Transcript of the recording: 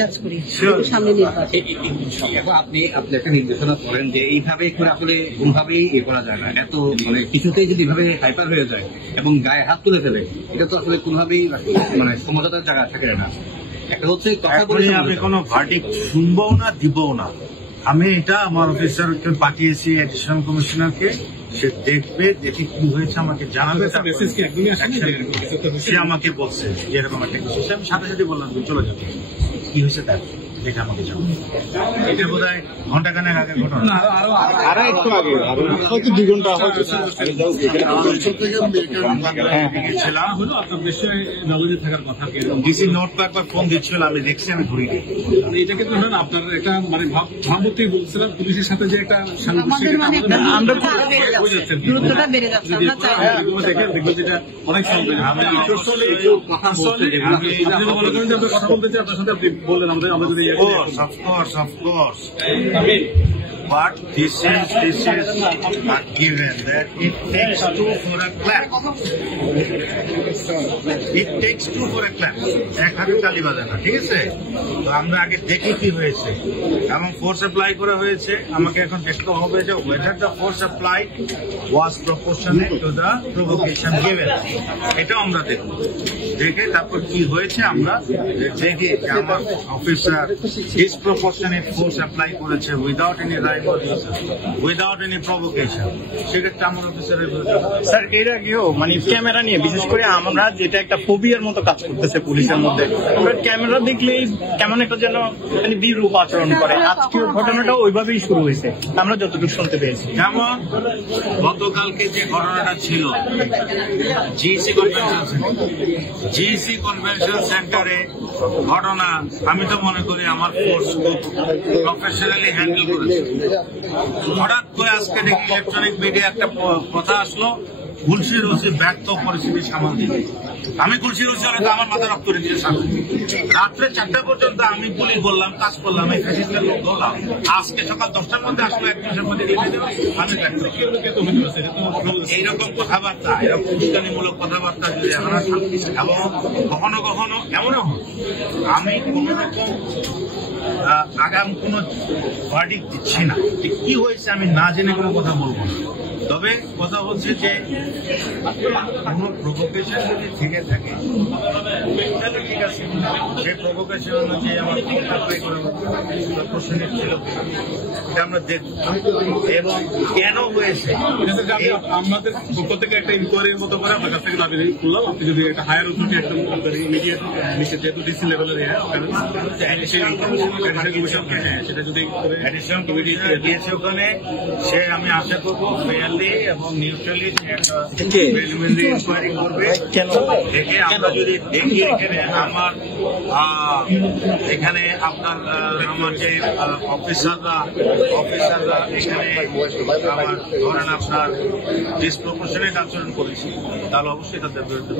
কাজ করি সামনে নির্বাচন। এখন আপনি একটা নির্দেশনা করেন যে এইভাবে করে আসলে কোনভাবেই করা যায় না, এত মানে কিছুতেই যদি এভাবে হাইপার হয়ে যায় এবং গায়ে হাত তুলে ফেলে, এটা তো আসলে কোনভাবেই মানে সমঝোতার জায়গা থাকে না। একটা হচ্ছে কথা বলে আমি কোনো ভার্ডিক্ট শুনবো না, দিবও না। আমি এটা আমার অফিসারকে পাঠিয়েছি অ্যাডিশনাল কমিশনারকে, সে দেখবে, দেখে কি হয়েছে আমাকে জানাবে। সে আমাকে বলছে যে এরকম একটা কিছু, আমি সাথে সাথে বললাম চলে যাবে, কি হয়েছে তার দেখে আমাকে জানাবে। এটা বোধ হয় ঘন্টাখানেক আগের ঘটনা, আরো একটু আগে, হয়তো 2 ঘন্টা ডিসি নোট একবার ফোন দিচ্ছিল, আমি দেখছি, আমি ঘুরি। এটাকে তো ধরেন আপনার একটা মানে ভাবতেই বলছিলাম পুলিশের সাথে যে একটা দূরত্বটা বেড়ে যাচ্ছে। দেখবেন যেটা অনেক সময় মনে করেন যে আপনি কথা বলতে চাই আপনার সাথে, আপনি বললেন আমাদের যদি Of course. But this is a given that it takes 2 for a clap. It takes 2 for a clap. এক হাতে তালি বাজে না, ঠিক আছে? তো আমরা আগে দেখি কি হয়েছে এবং ফোর্স অ্যাপ্লাই করা হয়েছে। আমাকে এখন দেখতে হবে যে whether the force applied was proportionate to the provocation given. এটা আমরা দেখব, দেখে তারপর কি হয়েছে আমরা দেখি যে আমার অফিসার disproportionate force অ্যাপ্লাই করেছে without any rhyme or reason, without any provocation, সেক্ষেত্রে আমার অফিসারের বিরুদ্ধে। স্যার এর আগেও মানে ক্যামেরা নিয়ে বিশেষ করে আমরা যেটা একটা ফোবিয়ার মতো কাজ করতেছে পুলিশের মধ্যে, ক্যামেরা দেখলেই কেমন একটা যেন মানে বিরূপ আচরণ করে। আজকের ঘটনাটাও ওইভাবেই শুরু হয়েছে আমরা যতটুকু শুনতে পেয়েছি। যেমন গতকালকে যে ঘটনাটা ছিল জিইসি কনভেনশন সেন্টারে ঘটনা, আমি তো মনে করি আমার ফোর্স প্রফেশনালি হ্যান্ডেল করেছে। হঠাৎ করে আজকে দেখি ইলেকট্রনিক মিডিয়া একটা কথা আসলো, খুলশির ওসি ব্যর্থ পরিস্থিতি সামাল দিবে। আমি খুলশির ওসি হলে তো আমার মাথা রক্ত দিয়ে সামনে রাত্রে 4টা পর্যন্ত আমি পুলিশ বললাম, কাজ করলাম, এই ফ্যাসিস্টের লোক ধরলাম। আজকে সকাল 10টার মধ্যে আসলো, 1 মাসের মধ্যে আমি ব্যর্থ। এইরকম কথাবার্তা, এরকম উস্কানিমূলক কথাবার্তা যদি আমরা, এবং কখনো কখনো এমনও হয় আমি কোন রকম আগাম কোন ভার্ডিক্ট দিচ্ছি না, কি হয়েছে আমি না জেনে কোনো কথা বলবো না। তবে কথা হচ্ছে যে কোন প্রভোকেশন যদি থেকে থাকে ঠিক আছে, সেই প্রভোকেশন অনুযায়ী আমার প্রশ্নের ছিল এটা আমরা দেখব এবং কেন হয়েছে। আমাদের পক্ষ থেকে একটা ইনকোয়ারির মতো করে আপনার কাছ থেকে দাবি করলাম, আপনি যদি একটা হায়ার অথরিটি একটা ইমিডিয়েট যেহেতু ডিসি লেভেলের সেটা যদি অ্যাডিশনাল কমিটি দিয়েছে ওখানে, সে আমি আশা করবো ফেয়ারলি এবং নিউট্রালি প্রিলিমিনারি ইনকোয়ারি করবে। দেখে আমরা যদি দেখি এখানে আপনার আমার যে অফিসাররা এখানে আমার ধরেন আপনার ডিসপ্রপোর্শনেট আচরণ করেছি, তাহলে অবশ্যই তাদের বিরুদ্ধে